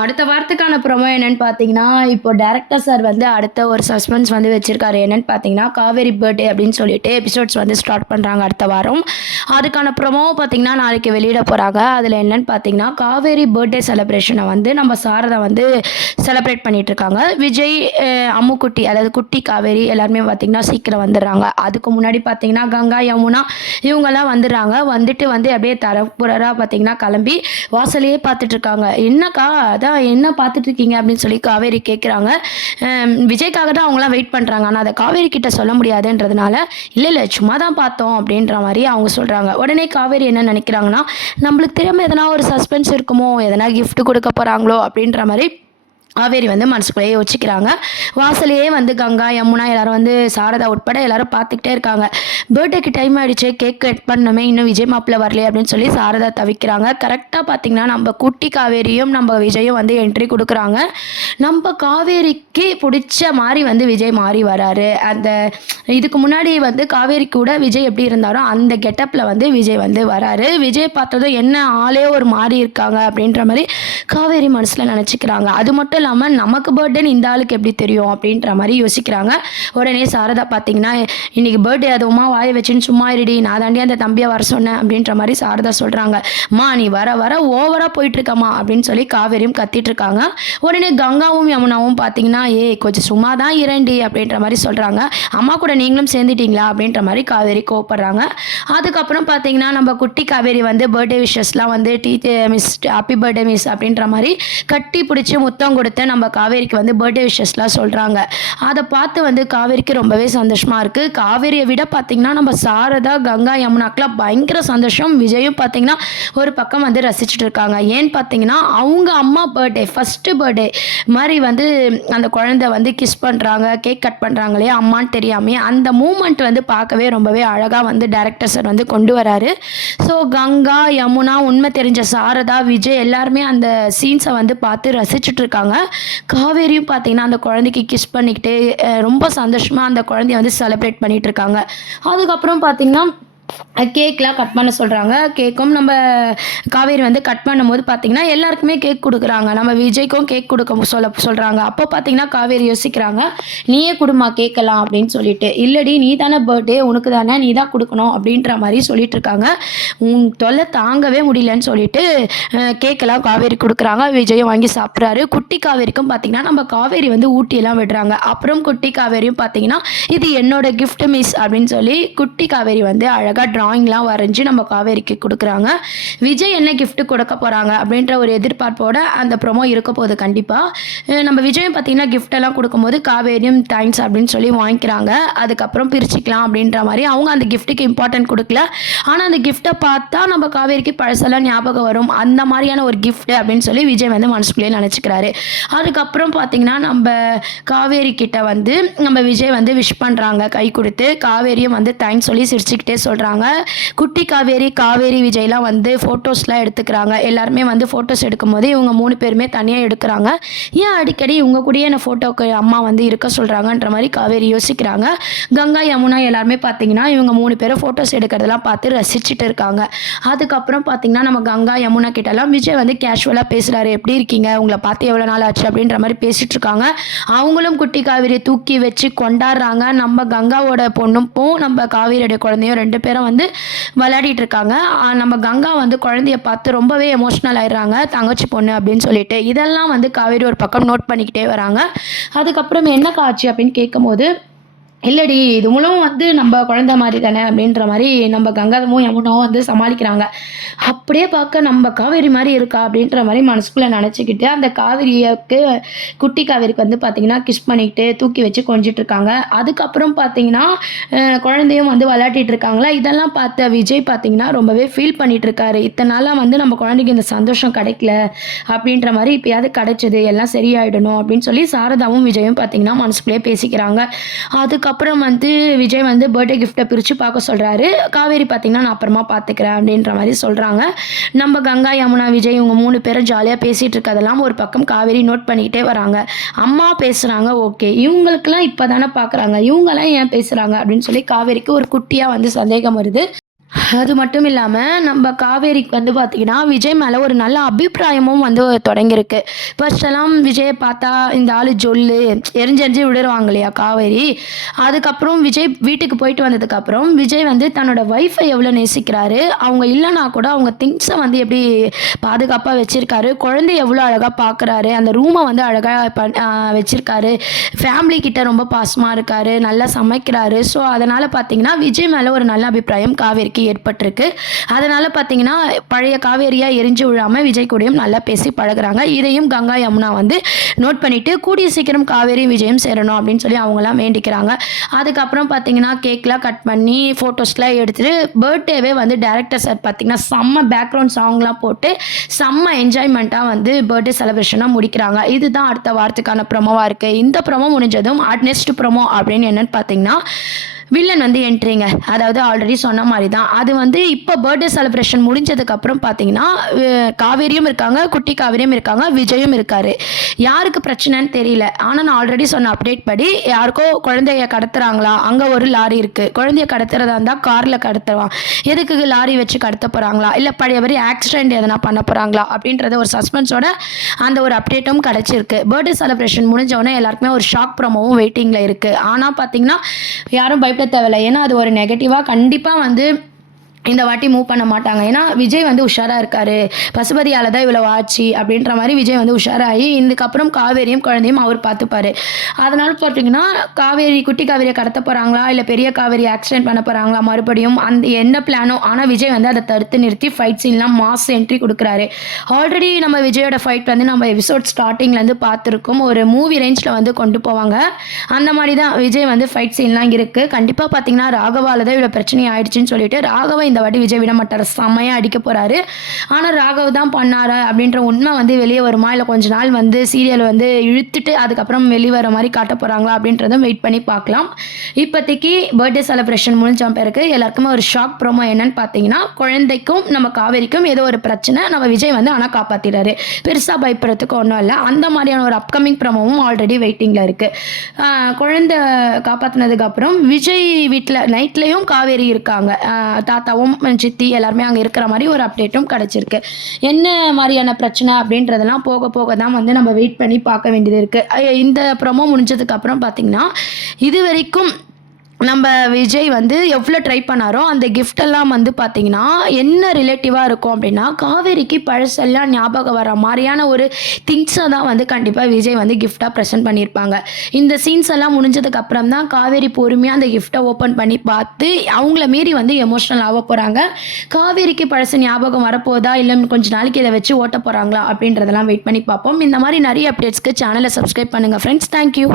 அடுத்த வாரத்துக்கான ப்ரொமோ என்னன்னு பார்த்தீங்கன்னா, இப்போ டைரக்டர் சார் வந்து அடுத்த ஒரு சஸ்பென்ஸ் வந்து வச்சிருக்காரு. என்னன்னு பார்த்தீங்கன்னா, காவேரி பர்த்டே அப்படின்னு சொல்லிட்டு எபிசோட்ஸ் வந்து ஸ்டார்ட் பண்றாங்க அடுத்த வாரம். அதுக்கான ப்ரொமோவ பார்த்தீங்கன்னா, நாளைக்கு வெளியிட போறாங்க. அதில என்னன்னு பார்த்தீங்கன்னா, காவேரி பர்த்டே செலிப்ரேஷன வந்து நம்ம சாரதா வந்து செலிப்ரேட் பண்ணிட்டு இருக்காங்க. விஜய், அம்முக்குட்டி அதாவது குட்டி காவேரி எல்லாருமே பார்த்தீங்கன்னா சீக்கிரம் வந்துடுறாங்க. அதுக்கு முன்னாடி பார்த்தீங்கன்னா, கங்கா, யமுனா இவங்கலாம் வந்துடுறாங்க. வந்துட்டு வந்து அப்படியே தரப்புரரா பார்த்தீங்கன்னா கிளம்பி வாசலையே பார்த்துட்டு இருக்காங்க. "என்னக்கா அதான் என்ன பார்த்துட்டு இருக்கீங்க?" அப்படின்னு சொல்லி காவேரி கேட்குறாங்க. விஜய்க்காக தான் அவங்களாம் வெயிட் பண்ணுறாங்க. ஆனால் அதை காவேரி கிட்ட சொல்ல முடியாதுன்றதுனால, "இல்லை இல்லை சும்மா தான் பார்த்தோம்" அப்படின்ற மாதிரி அவங்க சொல்கிறாங்க. உடனே காவேரி என்ன நினைக்கிறாங்கன்னா, நம்மளுக்கு தெரியாமல் எதனா ஒரு சஸ்பென்ஸ் இருக்குமோ, எதனா கிஃப்ட் கொடுக்க போகிறாங்களோ அப்படின்ற மாதிரி காவேரி வந்து மனசுக்குள்ளேயே யோசிக்கிறாங்க. வாசலையே வந்து கங்கா, யமுனா எல்லாரும் வந்து சாரதா உட்பட எல்லாரும் பார்த்துக்கிட்டே இருக்காங்க. பர்த்டேக்கு டைம் ஆயிடுச்சு, கேக் கட் பண்ணணுமே, இன்னும் விஜய் மாப்பிள்ள வரலையே அப்படின்னு சொல்லி சாரதா தவிக்கிறாங்க. கரெக்டாக பார்த்தீங்கன்னா நம்ம குட்டி காவேரியும் நம்ம விஜயும் வந்து என்ட்ரி கொடுக்குறாங்க. நம்ம காவேரிக்கு பிடிச்ச மாதிரி வந்து விஜய் மாறி வராரு. அந்த இதுக்கு முன்னாடி வந்து காவேரி கூட விஜய் எப்படி இருந்தாரோ அந்த கெட்டப்பில் வந்து விஜய் வந்து வராரு. விஜய் பார்த்ததும் என்ன ஆளே ஒரு மாறி இருக்காங்க அப்படின்ற மாதிரி காவேரி மனசில் நினச்சிக்கிறாங்க. அது மட்டும் இல்லாமல் நமக்கு பர்த்டேன்னு இந்த ஆளுக்கு எப்படி தெரியும் அப்படின்ற மாதிரி யோசிக்கிறாங்க. உடனே சாரதா பார்த்தீங்கன்னா, இன்னைக்கு பர்த்டே அதுவுமா வாயை வச்சுன்னு சும்மா இருடி, நான் தாண்டி அந்த தம்பியை வர சொன்னேன் அப்படின்ற மாதிரி சாரதா சொல்கிறாங்க. "அம்மா நீ வர வர ஓவராக போயிட்டுருக்கம்மா" அப்படின்னு சொல்லி காவேரியும் கத்திட்டு இருக்காங்க. உடனே கங்காவும் யமுனாவும் பார்த்தீங்கன்னா, "ஏய் கொஞ்சம் சும்மா தான் இரண்டி" அப்படின்ற மாதிரி சொல்கிறாங்க. "அம்மா கூட நீங்களும் சேர்ந்துட்டீங்களா?" அப்படின்ற மாதிரி காவேரி கோவப்படுறாங்க. அதுக்கப்புறம் பார்த்தீங்கன்னா நம்ம குட்டி காவேரி வந்து பர்த்டே விஷஸ்லாம் வந்து மிஸ் ஹாப்பி பர்த்டே மிஸ் அப்படின்ற மாதிரி கட்டி பிடிச்சி முத்தம் கொடுத்து நம்ம காவேரிக்கு வந்து பர்த்டே விஷஸ்லாம் சொல்கிறாங்க. அதை பார்த்து வந்து காவேரிக்கு ரொம்பவே சந்தோஷமாக இருக்குது. காவேரியை விட பார்த்திங்கன்னா நம்ம சாரதா, கங்கா, யமுனாக்கெலாம் பயங்கர சந்தோஷம். விஜயும் பார்த்திங்கன்னா ஒரு பக்கம் வந்து ரசிச்சுட்டு இருக்காங்க. ஏன்னு பார்த்தீங்கன்னா அவங்க அம்மா பர்த்டே ஃபஸ்ட்டு பர்த்டே மாதிரி வந்து அந்த குழந்தை வந்து கிஸ் பண்ணுறாங்க, கேக் கட் பண்ணுறாங்களே அம்மான்னு தெரியாமே, அந்த மூமெண்ட் வந்து பார்க்கவே ரொம்பவே அழகாக வந்து டைரக்டர் சார் வந்து கொண்டு வராரு. ஸோ கங்கா, யமுனா, உண்மை தெரிஞ்ச சாரதா, விஜய் எல்லாருமே அந்த சீன்ஸை வந்து பார்த்து ரசிச்சுட்டு இருக்காங்க. காவேரியும் பார்த்தீங்கன்னா அந்த குழந்தைக்கு கிஸ் பண்ணிக்கிட்டு ரொம்ப சந்தோஷமாக அந்த குழந்தைய வந்து செலிப்ரேட் பண்ணிட்டு இருக்காங்க. அதுக்கப்புறம் பார்த்தீங்கன்னா கேக்லாம் கட் பண்ண சொல்கிறாங்க. கேக்கும் நம்ம காவேரி வந்து கட் பண்ணும்போது பார்த்தீங்கன்னா எல்லாருக்குமே கேக் கொடுக்குறாங்க. நம்ம விஜய்க்கும் கேக் கொடுக்க சொல்கிறாங்க. அப்போ பார்த்தீங்கன்னா காவேரி யோசிக்கிறாங்க, "நீயே கொடுமா கேட்கலாம்" அப்படின்னு சொல்லிட்டு. "இல்லடி நீ தானே பர்த்டே, உனக்கு தானே, நீ தான் கொடுக்கணும்" அப்படின்ற மாதிரி சொல்லிட்டு இருக்காங்க. உன் தொல்லை தாங்கவே முடியலன்னு சொல்லிட்டு கேக்கெல்லாம் காவேரி கொடுக்குறாங்க. விஜயும் வாங்கி சாப்பிட்றாரு. குட்டி காவேரிக்கும் பார்த்தீங்கன்னா நம்ம காவேரி வந்து ஊட்டியெல்லாம் விடுறாங்க. அப்புறம் குட்டி காவேரியும் பார்த்தீங்கன்னா, "இது என்னோட கிஃப்ட் மிஸ்" அப்படின்னு சொல்லி குட்டி காவேரி வந்து அழகாக ட்ராயிங்லாம் வரைஞ்சி நம்ம காவேரிக்கு கொடுக்குறாங்க. விஜய் என்ன கிஃப்ட் கொடுக்க போகிறாங்க அப்படின்ற ஒரு எதிர்பார்ப்போட அந்த ப்ரொமோ இருக்க போகுது கண்டிப்பாக. நம்ம விஜயும் பார்த்தீங்கன்னா கிஃப்டெல்லாம் கொடுக்கும்போது காவேரியும் தேங்க்ஸ் அப்படின்னு சொல்லி வாங்கிக்கிறாங்க. அதுக்கப்புறம் பிரிச்சுக்கலாம் அப்படின்ற மாதிரி அவங்க அந்த கிஃப்ட்டுக்கு இம்பார்ட்டன்ட் கொடுக்கல. ஆனால் அந்த கிஃப்ட்டை பார்த்தா நம்ம காவேரிக்கு பழசெல்லாம் ஞாபகம் வரும், அந்த மாதிரியான ஒரு கிஃப்ட் அப்படின்னு சொல்லி விஜய் வந்து மனசுக்குள்ளேயே நினச்சிக்கிறாரு. அதுக்கப்புறம் பார்த்தீங்கன்னா நம்ம காவேரி கிட்ட வந்து நம்ம விஜய் வந்து விஷ் பண்ணுறாங்க கை கொடுத்து. காவேரியும் வந்து தேங்க்ஸ் சொல்லி சிரிச்சுக்கிட்டே சொல்கிறாங்க. குட்டி காவேரி, காவேரி, விஜய்லாம் வந்து ஃபோட்டோஸ்லாம் எடுத்துக்கிறாங்க. எல்லாருமே வந்து ஃபோட்டோஸ் எடுக்கும்போது இவங்க 3 பேருமே தனியாக எடுக்கிறாங்க. ஏன் அடிக்கடி இவங்க கூடயே என்ன ஃபோட்டோக்கு அம்மா வந்து இருக்க சொல்கிறாங்கன்ற மாதிரி காவேரி யோசிக்கிறாங்க. கங்கா, யமுனா எல்லாருமே பார்த்தீங்கன்னா இவங்க 3 பேரும் ஃபோட்டோஸ் எடுக்கிறதெல்லாம் பார்த்து ரசிச்சுட்டு இருக்காங்க. அதுக்கப்புறம் பார்த்தீங்கன்னா நம்ம கங்கா, யமுனா கிட்டலாம் விஜய் வந்து கேஷுவலாக பேசுகிறாரு. "எப்படி இருக்கீங்க, உங்களை பார்த்து எவ்வளோ நாள் ஆச்சு" அப்படின்ற மாதிரி பேசிகிட்டு இருக்காங்க. அவங்களும் குட்டி காவேரியை தூக்கி வச்சு கொண்டாடுறாங்க. நம்ம கங்காவோட பொண்ணும் நம்ம காவேரியோட குழந்தையும் 2 பேரும் வந்து விளையாடிட்டு இருக்காங்க. நம்ம கங்கா வந்து குழந்தைய பார்த்து ரொம்பவே எமோஷ்னல் ஆயிடுறாங்க, தங்கச்சி பொண்ணு அப்படின்னு சொல்லிட்டு. இதெல்லாம் வந்து காவேரி ஒரு பக்கம் நோட் பண்ணிக்கிட்டே வராங்க. அதுக்கப்புறம் என்ன காட்சி அப்படின்னு கேட்கும்போது, "இல்லடி இதுவும் வந்து நம்ம குழந்தை மாதிரி தானே" அப்படின்ற மாதிரி நம்ம கங்காதமும் யமுனாவும் வந்து சமாளிக்கிறாங்க. அப்படியே பார்க்க நம்ம காவேரி மாதிரி இருக்கா அப்படின்ற மாதிரி மனசுக்குள்ளே நினச்சிக்கிட்டு அந்த காவேரிக்கு குட்டி காவேரிக்கு வந்து பார்த்திங்கன்னா கிஸ் பண்ணிக்கிட்டு தூக்கி வச்சு கொஞ்சிட்டு இருக்காங்க. அதுக்கப்புறம் பார்த்திங்கன்னா குழந்தையும் வந்து விளையாட்டிட்டு இருக்காங்களா. இதெல்லாம் பார்த்த விஜய் பார்த்திங்கன்னா ரொம்பவே ஃபீல் பண்ணிட்டு இருக்காரு. இத்தனை நாளாக வந்து நம்ம குழந்தைக்கு இந்த சந்தோஷம் கிடைக்கல அப்படின்ற மாதிரி இப்போயாவது கிடைச்சது, எல்லாம் சரியாயிடணும் அப்படின்னு சொல்லி சாரதாவும் விஜயும் பார்த்திங்கன்னா மனசுக்குள்ளேயே பேசிக்கிறாங்க. அதுக்கப்புறம் வந்து விஜய் வந்து பர்த்டே கிஃப்ட்டை பிரித்து பார்க்க சொல்கிறாரு. காவேரி பார்த்திங்கன்னா நான் அப்புறமா பார்த்துக்கிறேன் அப்படின்ற மாதிரி சொல்கிறாங்க. நம்ம கங்கா, யமுனா, விஜய் இவங்க 3 பேரும் ஜாலியாக பேசிகிட்டு இருக்கதெல்லாம் ஒரு பக்கம் காவேரி நோட் பண்ணிக்கிட்டே வராங்க. அம்மா பேசுகிறாங்க, ஓகே, இவங்களுக்கெல்லாம் இப்போ தானே பார்க்குறாங்க, இவங்கெல்லாம் ஏன் பேசுகிறாங்க அப்படின்னு சொல்லி காவேரிக்கு ஒரு குட்டியாக வந்து சந்தேகம் வருது. அது மட்டும் இல்லாம, நம்ப காவேரிக்கு வந்து பார்த்தீங்கன்னா, விஜய் மேல ஒரு நல்ல அபிப்பிராயமும் வந்து தொடங்கியிருக்கு. ஃபர்ஸ்ட்டெல்லாம் விஜய பார்த்தா, இந்த ஆளு ஜொல்லு, எறிஞ்சு எறிஞ்சு விழுருவாங்க இல்லையா காவேரி. அதுக்கப்புறம் விஜய் வீட்டுக்கு போயிட்டு வந்ததுக்கப்புறம், விஜய் வந்து தன்னோட ஒய்ஃப எவ்வளோ நேசிக்கிறாரு, அவங்க இல்லன்னா கூட அவங்க திங்க்ஸ வந்து எப்படி பாதுகாப்பா வச்சிருக்காரு, குழந்தைய எவ்வளோ அழகா பார்க்குறாரு, அந்த ரூம வந்து அழகா வச்சிருக்காரு, ஃபேமிலி கிட்ட ரொம்ப பாசமா இருக்காரு, நல்லா சமைக்கிறாரு. ஸோ, அதனால பார்த்தீங்கன்னா, விஜய் மேல ஒரு நல்ல அபிப்பிராயம் காவேரிக்கு ஏற்பட்டிருக்கு. அதனால பார்த்தீங்கன்னா, பழைய காவேரியா எரிஞ்சு விழாம விஜய் கூடயும் நல்லா பேசி பழகுறாங்க. இதையும் கங்கா, யமுனா வந்து நோட் பண்ணிட்டு, கூடிய சீக்கிரம் காவேரியும் விஜயும் சேரணும் அப்படின்னு சொல்லி அவங்கலாம் வேண்டிக்கிறாங்க. அதுக்கப்புறம் பார்த்தீங்கன்னா, கேக்லாம் கட் பண்ணி, ஃபோட்டோஸ்லாம் எடுத்துட்டு, பர்த்டேவே வந்து டைரக்டர் சார் பார்த்தீங்கன்னா, செம்ம பேக்ரவுண்ட் சாங்லாம் போட்டு, செம்ம என்ஜாய்மெண்ட்டா வந்து பர்த்டே செலிப்ரேஷனா முடிக்கிறாங்க. இதுதான் அடுத்த வாரத்துக்கான ப்ரோமோவா இருக்கு. இந்த ப்ரோமோ முடிஞ்சதும், நெக்ஸ்ட் ப்ரோமோ அப்படின்னு என்னன்னு பார்த்தீங்கன்னா, வில்லன் வந்து என்ட்ரிங்க. அதாவது ஆல்ரெடி சொன்ன மாரி தான். அது வந்து இப்போ பர்த்டே செலிப்ரேஷன் முடிஞ்சதுக்கப்புறம் பார்த்தீங்கன்னா, காவேரியும் இருக்காங்க, குட்டி காவேரியும் இருக்காங்க, விஜயும் இருக்காரு. யாருக்கு பிரச்சனைன்னு தெரியல. ஆனா நான் ஆல்ரெடி சொன்ன அப்டேட் படி யாருக்கோ குழந்தைய கடத்துறாங்களா? அங்க ஒரு லாரி இருக்கு. குழந்தைய கடத்துறதா இருந்தா கார்ல கடத்துவான். எதுக்கு லாரி வச்சு கடத்த போறாங்களா? இல்ல பழையபடி ஆக்சிடென்ட் எதனா பண்ண போறாங்களா? அப்படின்றத ஒரு சஸ்பென்ஸோட அந்த ஒரு அப்டேட்டும் கிடைச்சிருக்கு. பர்த்டே செலிப்ரேஷன் முடிஞ்ச உடனே எல்லாருக்குமே ஒரு ஷாக் ப்ரோமோவும் வெயிட்டிங்ல இருக்கு. ஆனா பார்த்தீங்கன்னா, யாரும் பயப்பட தேவையில்ல. ஏன்னா அது ஒரு நெகட்டிவா கண்டிப்பா வந்து இந்த வாட்டி மூவ் பண்ண மாட்டாங்க. ஏன்னா விஜய் வந்து உஷாரா இருக்காரு. பசுபதியால தான் இவ்வளவு ஆச்சு அப்படின்ற மாரி விஜய் வந்து உஷாராகி இதுக்கப்புறம் காவேரியும் குழந்தையும் அவர் பார்த்துப்பாரு. அதனால பார்த்தீங்கன்னா, குட்டி காவேரியை கடத்த போறாங்களா? இல்ல பெரிய காவேரி ஆக்சிடென்ட் பண்ண போறாங்களா? மறுபடியும் அந்த என்ன பிளானோ ஆனா விஜய் வந்து அதை தடுத்து நிறுத்தி ஃபைட் சீன்லாம் மாஸ் என்ட்ரி குடுக்குறாரு. ஆல்ரெடி நம்ம விஜயோட ஃபைட் வந்து நம்ம எபிசோட் ஸ்டார்ட்டிங்லேருந்து பார்த்துருக்கோம். ஒரு மூவி ரேஞ்சில் வந்து கொண்டு போவாங்க. அந்த மாரி தான் விஜய் வந்து ஃபைட் சீன்லாம் இருக்கு. கண்டிப்பா பார்த்தீங்கன்னா, ராகவால தான் இவ்வளோ பிரச்சனை ஆயிடுச்சுன்னு சொல்லிட்டு ராகவ இந்த வாட்டி விஜய் விட மாட்டாரு. செம்மையா அடிக்க போறாரு. ஆனா ராகவ் தான் பண்ணாரா அப்படின்ற உண்மை வந்து வெளியே வருமா? இல்ல கொஞ்ச நாள் வந்து சீரியல் வந்து இழுத்துட்டு அதுக்கப்புறம் வெளியே வர மாதிரி காட்ட போறாங்களா அப்படின்றதும் வெயிட் பண்ணி பார்க்கலாம். இப்போதைக்கு பர்த்டே செலிப்ரேஷன் முடிஞ்ச பிறகு எல்லாருக்குமே ஒரு ஷாக் ப்ரோமோ என்னன்னு பார்த்தீங்கன்னா, குழந்தைக்கும் நம்ம காவேரிக்கும் ஏதோ ஒரு பிரச்சனை. நம்ம விஜய் வந்து ஆனா காப்பாத்திறாரு. பெருசா பயப்படுறதுக்கு ஒன்றும் இல்லை. அந்த மாதிரியான ஒரு அப்கமிங் ப்ரோமோவும் ஆல்ரெடி வெயிட்டிங்ல இருக்கு. குழந்தை காப்பாத்தினதுக்கு அப்புறம் விஜய் வீட்டில் நைட்லயும் காவேரி இருக்காங்க. தாத்தாவும் சித்தி எல்லாருமே அங்கே இருக்கிற மாதிரி ஒரு அப்டேட்டும் கிடச்சிருக்கு. என்ன மாதிரியான பிரச்சனை அப்படின்றதெல்லாம் போக போக தான் வந்து நம்ம வெயிட் பண்ணி பார்க்க வேண்டியது இருக்குது. இந்த ப்ரோமோ முடிஞ்சதுக்கப்புறம் பார்த்திங்கன்னா, இது வரைக்கும் நம்ம விஜய் வந்து எவ்வளோ ட்ரை பண்ணாரோ அந்த கிஃப்டெல்லாம் வந்து பார்த்தீங்கன்னா என்ன ரிலேட்டிவாக இருக்கும் அப்படின்னா, காவேரிக்கு பழசெல்லாம் ஞாபகம் வர மாதிரியான ஒரு திங்ஸை தான் வந்து கண்டிப்பாக விஜய் வந்து கிஃப்டாக ப்ரெசென்ட் பண்ணியிருப்பாங்க. இந்த சீன்ஸ் எல்லாம் முடிஞ்சதுக்கு அப்புறம் தான் காவேரி பொறுமையாக அந்த கிஃப்டை ஓப்பன் பண்ணி பார்த்து அவங்கள மீறி வந்து எமோஷனல் ஆக போகிறாங்க. காவேரிக்கு பழசு ஞாபகம் வரப்போதா இல்லை கொஞ்ச நாளைக்கு இதை வச்சு ஓட்ட போகிறாங்களா அப்படின்றதெல்லாம் வெயிட் பண்ணி பார்ப்போம். இந்த மாதிரி நிறைய அப்டேட்ஸ்க்கு சேனலை சப்ஸ்கிரைப் பண்ணுங்கள் ஃப்ரெண்ட்ஸ். தேங்க்யூ.